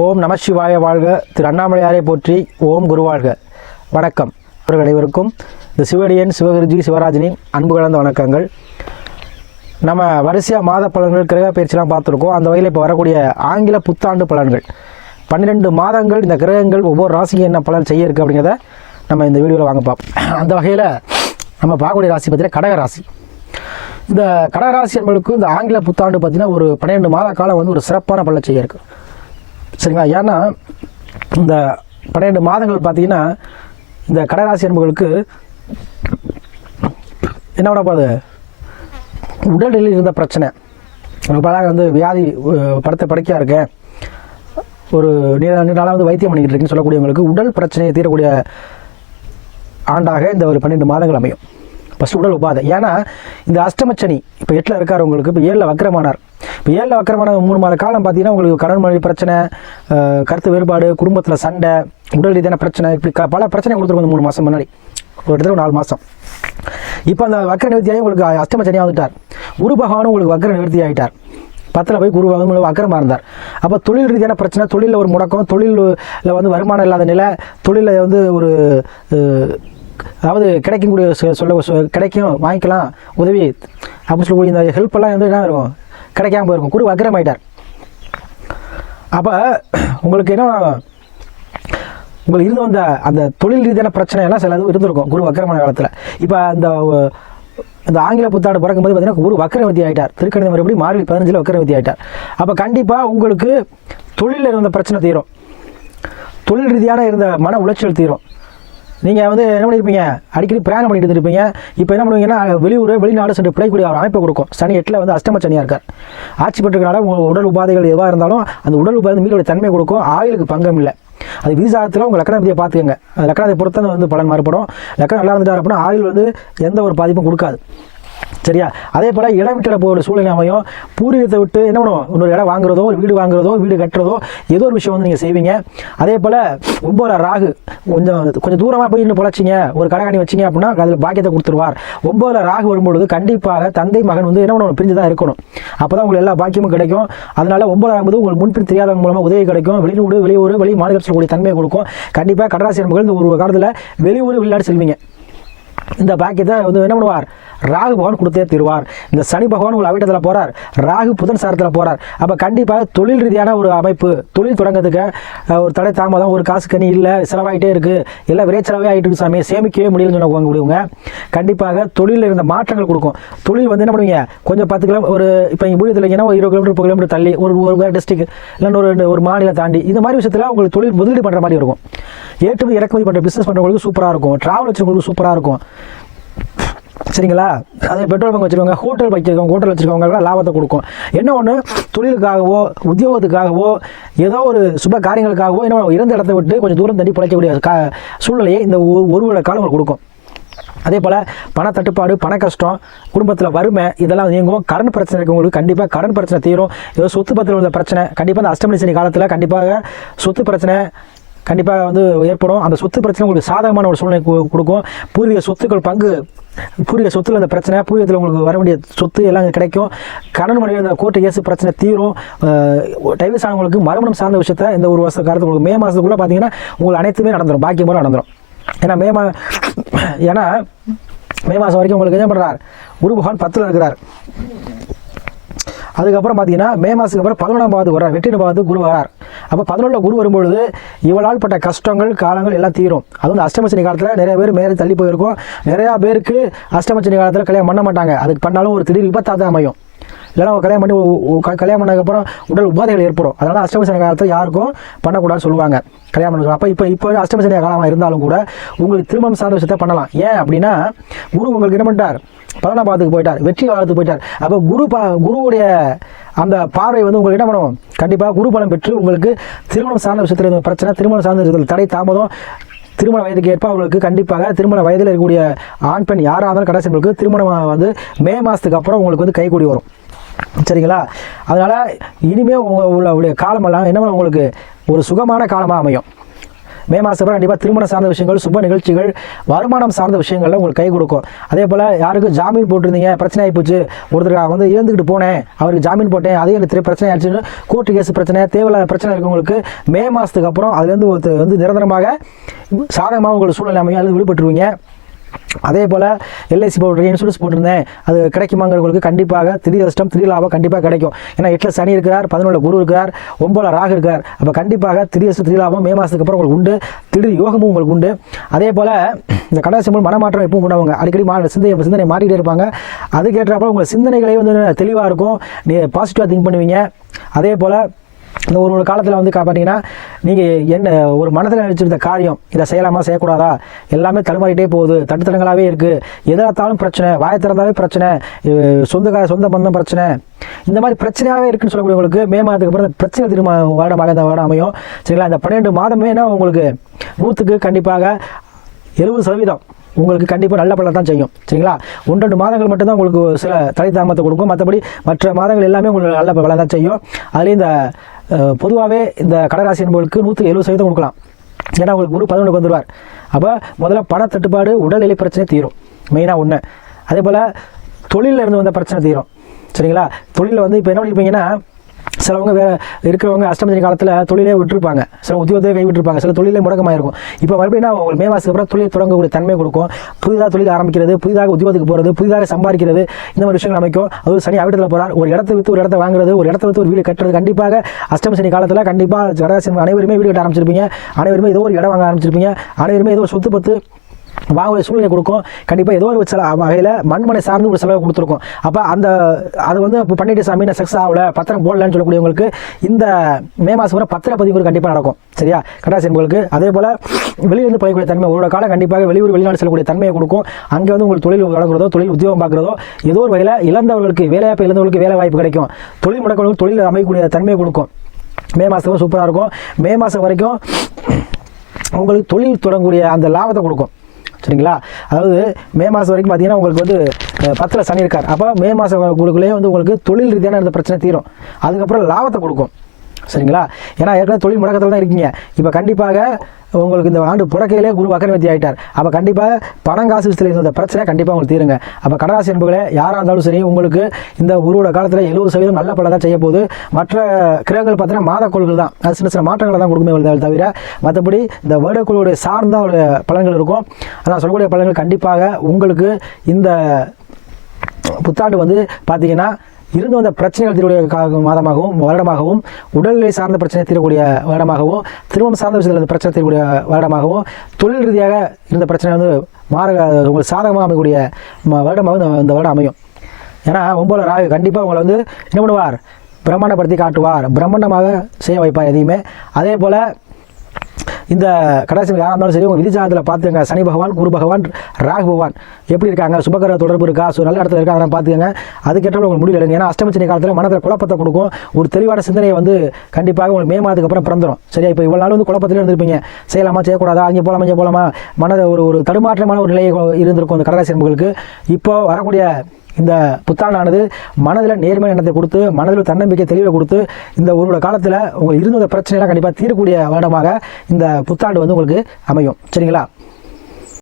ஓம் நம சிவாய வாழ்க. திரு அண்ணாமலையாரை போற்றி ஓம் குருவாழ்க வணக்கம். இவர்கள் அனைவருக்கும் இந்த சிவடியன் சிவகுருஜி சிவராஜினி அன்பு கலந்த வணக்கங்கள். நம்ம வரிசையாக மாத பலன்கள் கிரக பயிற்சிலாம் பார்த்துருக்கோம். அந்த வகையில் இப்போ வரக்கூடிய ஆங்கில புத்தாண்டு பலன்கள். பன்னிரெண்டு மாதங்கள் இந்த கிரகங்கள் ஒவ்வொரு ராசிக்கு என்ன பலன் செய்ய இருக்குது அப்படிங்கிறத நம்ம இந்த வீடியோவில் வாங்க பார்ப்போம். அந்த வகையில் நம்ம பார்க்கக்கூடிய ராசி பார்த்தீங்கன்னா கடகராசி இந்த கடகராசி என்பவர்களுக்கு இந்த ஆங்கில புத்தாண்டு பார்த்தீங்கன்னா ஒரு பன்னிரெண்டு மாத காலம் வந்து ஒரு சிறப்பான பலன் செய்ய இருக்குது சரிங்களா? ஏன்னா இந்த பன்னிரெண்டு மாதங்கள் பார்த்தீங்கன்னா இந்த கடராசி என்பவர்களுக்கு என்ன பண்ண போகுது? உடல்நிலையில் இருந்த பிரச்சனை. ரொம்ப வந்து வியாதி படத்தை படுத்த படுக்கையாக இருக்கேன். ஒரு நீ நாளாக வந்து வைத்தியம் பண்ணிக்கிட்டு இருக்குன்னு சொல்லக்கூடியவங்களுக்கு உடல் பிரச்சனையை தீரக்கூடிய ஆண்டாக இந்த ஒரு பன்னெண்டு மாதங்கள் அமையும். ஃபஸ்ட்டு உடல் உபாதை. ஏன்னா இந்த அஷ்டமச்சனி இப்போ எட்டில் இருக்கார் உங்களுக்கு இப்போ ஏழில் வக்கரமானார் இப்போ ஏழில் வக்கரமான மூணு மாத காலம் பார்த்தீங்கன்னா உங்களுக்கு கடன் மொழி பிரச்சனை கருத்து வேறுபாடு குடும்பத்தில் சண்டை உடல் ரீதியான பிரச்சனை இப்படி க- பல பிரச்சனை கொடுத்துருக்கும் மூணு மாதம் முன்னாடி. ஒரு இடத்துல ஒரு நாலு மாதம் இப்போ அந்த வக்கர நிவர்த்தியாகி உங்களுக்கு அஷ்டமச்சனியாக வந்துட்டார். குரு பகவானும் உங்களுக்கு வக்கர நிவர்த்தி ஆகிட்டார் பத்தில் போய் குரு பகவான் வக்கரமாக இருந்தார். அப்போ தொழில் ரீதியான பிரச்சனை தொழிலில் ஒரு முடக்கம் தொழிலில் வந்து வருமானம் இல்லாத நிலை தொழிலில் வந்து ஒரு அதாவது கிடைக்கக்கூடிய சொ- சொல்ல சொ- கிடைக்கும் வாங்கிக்கலாம் உதவி அப்படின்னு சொல்லக்கூடிய இந்த ஹெல்ப் எல்லாம் வந்து என்ன இருக்கும் கிடைக்காம போயிருக்கும். குரு வக்கரமாயிட்டார் அப்போ உங்களுக்கு என்ன உங்களுக்கு இருந்து வந்த அந்த தொழில் ரீதியான பிரச்சனை எல்லாம் சில இருந்திருக்கும் குரு வக்கரமான காலத்தில். இப்போ அந்த அந்த இந்த ஆங்கில புத்தாண்டு பிறக்கும்போது பார்த்தீங்கன்னா குரு வக்கரவதி ஆகிட்டார் திருக்கணித மறுபடி மார்கழி பதினஞ்சில் வக்கரவதி ஆகிட்டார் அப்போ கண்டிப்பாக உங்களுக்கு தொழிலில் இருந்த பிரச்சனை தீரும். தொழில் ரீதியான இருந்த மன உளைச்சல் தீரும். நீங்கள் வந்து என்ன பண்ணியிருப்பீங்க அடிக்கடி பிரயாணம் பண்ணிட்டு இருந்திருப்பீங்க. இப்போ என்ன பண்ணுவீங்கன்னா வெளியூர் வெளிநாடு சென்று பிழைக்கூடிய ஒரு அமைப்பை கொடுக்கும். சனி எட்டில் வந்து அஷ்டம சனியாக இருக்கார். ஆட்சி பெற்றுக்கனால உங்கள் உடல் உபாதைகள் எதுவாக இருந்தாலும் அந்த உடல் உபாதை மீளுடைய தன்மை கொடுக்கும். ஆயுளுக்கு பங்கம் இல்லை. அது விசாரத்தில் உங்கள் லக்கணத்தை பார்த்துக்கங்க. அந்த லக்கணத்தை பொறுத்து வந்து பலன் மாறுபடும். லக்கணம் நல்லா இருந்துட்டார் அப்படின்னா ஆயுள் வந்து எந்த ஒரு பாதிப்பும் கொடுக்காது. சரியா? அதே போல் இடம் விட்டுட போகிற சூழ்நிலை அமையும். பூர்வீகத்தை விட்டு என்ன பண்ணுவோம் இன்னொரு இடம் வாங்குறதோ ஒரு வீடு வாங்குறதோ வீடு கட்டுறதோ ஏதோ ஒரு விஷயம் வந்து நீங்கள் செய்வீங்க. அதே போல் ஒன்பதுல ராகு கொஞ்சம் கொஞ்சம் தூரமாக போய் இன்னும் பொழைச்சிங்க. ஒரு கடைக்காணி வச்சிங்க அப்படின்னா அதில் பாக்கியத்தை கொடுத்துருவார். ஒன்பதுல ராகு வரும்பொழுது கண்டிப்பாக தந்தை மகன் வந்து என்ன பண்ணணும்? பிரிஞ்சு தான் இருக்கணும். அப்போ தான் உங்களுக்கு எல்லா பாக்கியமும் கிடைக்கும். அதனால் ஒன்பதாம் ஆகும்போது உங்களுக்கு முன்பின் தெரியாதவங்க மூலமாக உதவி கிடைக்கும். வெளியூர் வெளியூர் வெளி மாநிலத்தில் கூடிய தன்மையை கொடுக்கும். கண்டிப்பாக கடலாசி என்பர்கள் இந்த ஒரு காலத்தில் வெளியூர் வெளிநாடு செல்வீங்க. இந்த பாக்கியத்தை வந்து என்ன பண்ணுவார்? ராகு பகவான் கொடுத்தே தருவார். இந்த சனி பகவான் உங்கள் அவிட்டத்தில் போறார். ராகு புதன் சாரத்தில் போகிறார் அப்போ கண்டிப்பாக தொழில் ரீதியான ஒரு அமைப்பு தொழில் தொடங்கிறதுக்கு ஒரு தடை தாமதம் ஒரு காசு கனி இல்லை செலவாகிட்டே இருக்குது எல்லாம் விரை செலவே ஆகிட்டு இருக்கு சாமி சேமிக்கவே முடியலன்னு சொன்ன முடியுங்க கண்டிப்பாக தொழிலில் இருந்த மாற்றங்கள் கொடுக்கும். தொழில் வந்து என்ன பண்ணுவீங்க? கொஞ்சம் பத்து கிலோ ஒரு இப்போ இங்கே முடியத்தில் இல்லைங்கன்னா ஒரு இருபது கிலோமீட்டர் முப்பது கிலோமீட்டர் தள்ளி ஒரு ஒரு வேறு டிஸ்ட்ரிக்ட் இல்லைன்னு ஒரு ஒரு மாநிலம் தாண்டி இந்த மாதிரி விஷயத்தில் உங்களுக்கு தொழில் முதலீடு பண்ணுற மாதிரி இருக்கும். ஏற்றுமதி இறக்குமதி பண்ணுற பிஸ்னஸ் பண்ணுறவங்களுக்கு சூப்பராக இருக்கும். ட்ராவல் வச்சுருக்கவங்களுக்கு சூப்பராக இருக்கும். சரிங்களா? அதே பெட்ரோல் பங்க் வச்சிருக்கவங்க ஹோட்டல் வச்சிருக்கவங்க ஹோட்டல் வச்சிருக்கவங்க லாபத்தை கொடுக்கும். என்ன ஒன்று தொழிலுக்காகவோ உத்தியோகத்துக்காகவோ ஏதோ ஒரு சுப காரியங்களுக்காகவோ என்ன இறந்த இடத்த விட்டு கொஞ்சம் தூரம் தண்ணி பிழைக்கக்கூடிய கா சூழ்நிலையை இந்த ஒரு ஒரு வருட காலம் கொடுக்கும். அதே போல் பண தட்டுப்பாடு பண கஷ்டம் குடும்பத்தில் வறுமை இதெல்லாம் நீங்கும். கடன் பிரச்சனை இருக்கவங்களுக்கு கண்டிப்பாக கடன் பிரச்சனை தீரும். ஏதோ சொத்து பத்திரம் உள்ள பிரச்சனை கண்டிப்பாக இந்த அஷ்டமி சனி காலத்தில் கண்டிப்பாக சொத்து பிரச்சனை கண்டிப்பாக வந்து ஏற்படும். அந்த சொத்து பிரச்சனை உங்களுக்கு சாதகமான ஒரு சூழ்நிலை கொடுக்கும். பூர்வீக சொத்துக்கள் பங்கு பூர்வீக சொத்துல அந்த பிரச்சனை பூர்வீகத்தில் உங்களுக்கு வர வேண்டிய சொத்து எல்லாம் கிடைக்கும். கடன் மனைவி அந்த கோர்ட்டு கேஸ் பிரச்சனை தீரும். டைவர்ஸ் ஆனவங்களுக்கு மறுமணம் சார்ந்த விஷயத்த இந்த ஒரு வருஷ காலத்துக்கு உங்களுக்கு மே மாதத்துக்குள்ளே பார்த்தீங்கன்னா உங்களுக்கு அனைத்துமே நடந்துடும் பாக்கியமாக நடந்துடும் ஏன்னா மே மா ஏன்னா மே மாதம் வரைக்கும் உங்களுக்கு என்ன பண்ணுறார் குரு பகவான் பத்தில் இருக்கிறார். அதுக்கப்புறம் பார்த்தீங்கன்னா மே மாதத்துக்கு அப்புறம் பதினொன்றாம் பாவது வர்றார் வெற்றின பாவது குரு வரார். அப்போ பதினொன்றில் குரு வரும்பொழுது இவளால் பட்ட கஷ்டங்கள் காலங்கள் எல்லாம் தீரும். அது வந்து அஷ்டமச்சனி காலத்தில் நிறைய பேர் மேலே தள்ளி போயிருக்கும். நிறையா பேருக்கு அஷ்டமச்சனி காலத்தில் கல்யாணம் பண்ண மாட்டாங்க. அதுக்கு பண்ணாலும் ஒரு திடீர் விபத்தாக தான் அமையும். இல்லைன்னா அவங்க கல்யாணம் பண்ணி கல்யாணம் பண்ணதுக்கப்புறம் உடல் உபாதைகள் ஏற்படும். அதனால அஷ்டமசனி காலத்தை யாருக்கும் பண்ணக்கூடாதுன்னு சொல்லுவாங்க. கல்யாணம் பண்ண அப்போ இப்போ இப்போ அஷ்டமசனி காலமாக இருந்தாலும் கூட உங்களுக்கு திருமணம் சார்ந்த விஷயத்தை பண்ணலாம். ஏன் அப்படின்னா குரு உங்களுக்கு என்ன பண்ணிட்டார்? பதினொன்றாம் பாவத்துக்கு போயிட்டார். வெற்றி காலத்துக்கு போயிட்டார். அப்போ குரு பா குருவுடைய அந்த பார்வை வந்து உங்களுக்கு என்ன பண்ணும்? கண்டிப்பாக குரு பலம் பெற்று உங்களுக்கு திருமணம் சார்ந்த விஷயத்தில் பிரச்சனை திருமணம் சார்ந்த விஷயத்தில் தடை தாமதம் திருமண வயதுக்கு ஏற்ப அவங்களுக்கு கண்டிப்பாக திருமண வயதில் இருக்கக்கூடிய ஆண் பெண் யாராக இருந்தாலும் கடைசி உங்களுக்கு திருமணம் வந்து மே மாதத்துக்கு அப்புறம் உங்களுக்கு வந்து கைகூடி வரும். சரிங்களா? அதனால் இனிமேல் உங்களுடைய காலமெல்லாம் என்ன உங்களுக்கு? ஒரு சுகமான காலமாக அமையும். மே மாதம் அப்புறம் கண்டிப்பாக திருமணம் சார்ந்த விஷயங்கள் சுப நிகழ்ச்சிகள் வருமானம் சார்ந்த விஷயங்கள்ல உங்களுக்கு கை கொடுக்கும். அதே போல் யாருக்கும் ஜாமீன் போட்டிருந்தீங்க பிரச்சனை ஆகி போச்சு ஒருத்தர் நான் வந்து இழந்துக்கிட்டு போனேன் அவருக்கு ஜாமீன் போட்டேன் அதே எனக்கு பிரச்சனை ஆச்சுன்னு கோர்ட்டு கேஸ் பிரச்சனை தேவையில்லாத பிரச்சனை இருக்கவங்களுக்கு மே மாதத்துக்கு அப்புறம் அதுலேருந்து ஒருத்தர் வந்து நிரந்தரமாக சாதகமாக உங்களுக்கு சூழ்நிலை அமையும் அது விடுபட்டுருவீங்க. அதே போல் எல்ஐசி போட்டு இன்சூரன்ஸ் போட்டிருந்தேன். அது கிடைக்குமாங்கிறவங்களுக்கு கண்டிப்பாக திடீர் அஷ்டம் திடீர் லாபம் கண்டிப்பாக கிடைக்கும். ஏன்னா எட்டில் சனி இருக்கிறார் பதினொன்று குரு இருக்கார் ஒன்பதுல ராகு இருக்கார் அப்போ கண்டிப்பாக திடீர் அஷ்டம் திடீர் லாபம் மே மாதத்துக்கு அப்புறம் உங்களுக்கு உண்டு. திடீர் யோகமும் உங்களுக்கு உண்டு. அதே போல் இந்த கடாசியமல் மனமாற்றம் எப்பவும் கொண்டவங்க அடிக்கடி மா சிந்தனை சிந்தனை மாட்டிகிட்டே இருப்பாங்க. அதுக்கேற்றப்போ உங்கள் சிந்தனைகளே வந்து தெளிவாக இருக்கும். நீ பாசிட்டிவாக திங்க் பண்ணுவீங்க. அதே போல் இந்த ஒரு ஒரு காலத்தில் வந்து பார்த்தீங்கன்னா நீங்கள் என்ன ஒரு மனதில் நினச்சிருந்த காரியம் இதை செய்யலாமா செய்யக்கூடாதா? எல்லாமே தடுமாறிட்டே போகுது தட்டுத்தடங்களாகவே இருக்குது எதாத்தாலும் பிரச்சனை வாயை திறந்தாவே பிரச்சனை சொந்த கா- சொந்த பந்தம் பிரச்சனை. இந்த மாதிரி பிரச்சனையாகவே இருக்குன்னு சொல்லக்கூடியவங்களுக்கு மே மாதத்துக்கு அப்புறம் இந்த பிரச்சனை திரும்ப வருடமாக இந்த வருடம் அமையும். சரிங்களா? இந்த பன்னெண்டு மாதமே என்ன உங்களுக்கு நூற்றுக்கு கண்டிப்பாக எழுபது சதவீதம். உங்களுக்கு கண்டிப்பாக நல்ல பலன் தான் செய்யும். சரிங்களா? ஒன்று ரெண்டு மாதங்கள் மட்டும்தான் உங்களுக்கு சில தலை தாமத்தை கொடுக்கும். மற்றபடி மற்ற மாதங்கள் எல்லாமே உங்களுக்கு நல்ல பலன் தான் செய்யும். அதுலேயும் இந்த பொதுவாகவே இந்த கடராசி என்பவர்களுக்கு நூற்றி எழுபது சதவீதம் கொடுக்கலாம். ஏன்னா உங்களுக்கு குரு பதினொன்றுக்கு வந்துடுவார் அப்போ முதல்ல பண தட்டுப்பாடு உடல்நிலை பிரச்சனை தீரும். மெயினாக ஒன்று அதே போல் தொழிலில் இருந்து வந்த பிரச்சனை தீரும். சரிங்களா? தொழிலில் வந்து இப்போ என்ன பண்ணிருப்பீங்கன்னா சிலவங்க வேற இருக்கிறவங்க அஷ்டமதி காலத்தில் தொழிலே விட்டுருப்பாங்க. சில உத்தியோகத்தை கை விட்டுருப்பாங்க சில தொழிலே முடக்கமாயிருக்கும். இப்போ மறுபடியும் என்ன மே மாதத்துக்கு அப்புறம் தொழில் தொடங்கக்கூடிய தன்மை கொடுக்கும். புதிதாக தொழில் ஆரம்பிக்கிறது புதிதாக உத்தியோகத்துக்கு போகிறது புதிதாக சம்பாதிக்கிறது இந்த மாதிரி விஷயங்கள் அமைக்கும். அது சனி அவிடத்தில் போகிறார் ஒரு இடத்த விற்று ஒரு இடத்த வாங்குறது ஒரு இடத்த விற்று ஒரு வீடு கட்டுறது. கண்டிப்பாக அஷ்டம சனி காலத்தில் கண்டிப்பாக ஜடராசி அனைவருமே வீடு கட்ட ஆரம்பிச்சிருப்பீங்க. அனைவருமே ஏதோ ஒரு இடம் வாங்க ஆரம்பிச்சிருப்பீங்க. அனைவருமே ஏதோ ஒரு சொத்து பத்து வாங்கக்கூடிய சூழ்நிலை கொடுக்கும். கண்டிப்பாக ஏதோ ஒரு சில வகையில் மண்மனை சார்ந்து ஒரு செலவு கொடுத்துருக்கும். அப்போ அந்த அது வந்து இப்போ பண்ணிட்டு சாமி நான் சக்ஸஸ் ஆகல பத்திரம் போடலன்னு சொல்லக்கூடியவங்களுக்கு இந்த மே மாதம் வரை பத்திர பதிவு கண்டிப்பாக நடக்கும். சரியா? கடாசி உங்களுக்கு. அதே போல் வெளியிலிருந்து பழகக்கூடிய தன்மை ஒரு காலம் கண்டிப்பாக வெளியூர் வெளிநாடு செல்லக்கூடிய தன்மையை கொடுக்கும். அங்கே வந்து உங்களுக்கு தொழில் தொடங்குறதோ தொழில் உத்தியோகம் பார்க்குறதோ ஏதோ ஒரு வகையில் இழந்தவர்களுக்கு வேலைவாய்ப்பு இழந்தவர்களுக்கு வேலை வாய்ப்பு கிடைக்கும். தொழில் முடக்கவர்களுக்கு தொழில் அமைக்கக்கூடிய தன்மையை கொடுக்கும். மே மாதத்துக்கு சூப்பராக இருக்கும். மே மாதம் வரைக்கும் உங்களுக்கு தொழில் தொடங்கக்கூடிய அந்த லாபத்தை கொடுக்கும். சரிங்களா? அதாவது மே மாதம் வரைக்கும் பார்த்தீங்கன்னா உங்களுக்கு வந்து பத்தில் சனி இருக்கார். அப்போ மே மாதம் உங்களுக்குள்ளேயே வந்து உங்களுக்கு தொழில் ரீதியான இந்த பிரச்சனை தீரும். அதுக்கப்புறம் லாபத்தை கொடுக்கும். சரிங்களா? ஏன்னா ஏற்கனவே தொழில் முடக்கத்தில் தான் இருக்கீங்க. இப்போ கண்டிப்பாக உங்களுக்கு இந்த ஆண்டு புறக்கையிலே குரு வக்கரவர்த்தி ஆகிட்டார் அப்போ கண்டிப்பாக பணம் காசு விஷயத்தில் இருந்த பிரச்சனை கண்டிப்பாக உங்களுக்கு தீருங்க. அப்போ கடகாசி என்பவர்களே யாராக இருந்தாலும் சரி உங்களுக்கு இந்த உருவோட காலத்தில் எழுபது சதவீதம் நல்ல பலன் தான் செய்ய போகுது. மற்ற கிரகங்கள் பார்த்தீங்கன்னா மாத கோள்கள் தான். அது சின்ன சின்ன மாற்றங்களை தான் கொடுக்குமே தவிர- தவிர மற்றபடி இந்த வருடக்குழுவுடைய சார்ந்த ஒரு பலன்கள் இருக்கும். ஆனால் சொல்லக்கூடிய பலன்கள் கண்டிப்பாக உங்களுக்கு இந்த புத்தாண்டு வந்து பார்த்தீங்கன்னா இருந்து வந்த பிரச்சனைகள் தீரக்கூடிய மாதமாகவும் வருடமாகவும் உடல்நிலை சார்ந்த பிரச்சனை தீரக்கூடிய வருடமாகவும் திருமணம் சார்ந்த விஷயத்தில் இருந்த பிரச்சனை தீரக்கூடிய வருடமாகவும் தொழில் ரீதியாக இருந்த பிரச்சனை வந்து மாற உங்களுக்கு சாதகமாக அமையக்கூடிய ம- வருடமாக இந்த- இந்த வருடம் அமையும். ஏன்னா ஒன்பது ராகு கண்டிப்பாக உங்களை வந்து என்ன பண்ணுவார்? பிரம்மாண்டப்படுத்தி காட்டுவார். பிரம்மாண்டமாக செய்ய வைப்பார் எதையுமே. அதே போல் இந்த கடைசி யாராக இருந்தாலும் சரி உங்கள் விதிஜாதத்தில் பார்த்துங்க சனி பகவான் குரு பகவான் ராகு பகவான். எப்படி இருக்காங்க? சுபகர தொடர்பு இருக்கா? ஸோ நல்ல இடத்துல இருக்காங்க பார்த்துக்கங்க. அதுக்கேற்ற உங்களுக்கு முடிவு எடுங்க. ஏன்னா அஷ்டமச்சனி காலத்தில் மனத்தில் குழப்பத்தை கொடுக்கும். ஒரு தெளிவான சிந்தனையை வந்து கண்டிப்பாக உங்களுக்கு மே மாதத்துக்கு அப்புறம் பிறந்துடும் சரியா? இப்போ இவ்வளோ நாள் வந்து குழப்பத்தில் இருந்திருப்பீங்க. செய்யலாமா செய்யக்கூடாதா? அங்கே போகலாமா இங்கே போகலாமா மனதை ஒரு ஒரு தடுமாற்றமான ஒரு நிலையை இருந்திருக்கும் அந்த கடகாசி நம்பர்களுக்கு இப்போ வரக்கூடிய இந்த புத்தாண்டானது மனதில் நேர்மை எண்ணத்தை கொடுத்து மனதில் தன்னம்பிக்கை தெளிவை கொடுத்து இந்த உங்களோட காலத்தில் உங்களுக்கு இருந்த பிரச்சனைலாம் கண்டிப்பாக தீரக்கூடிய வருடமாக இந்த புத்தாண்டு வந்து உங்களுக்கு அமையும். சரிங்களா?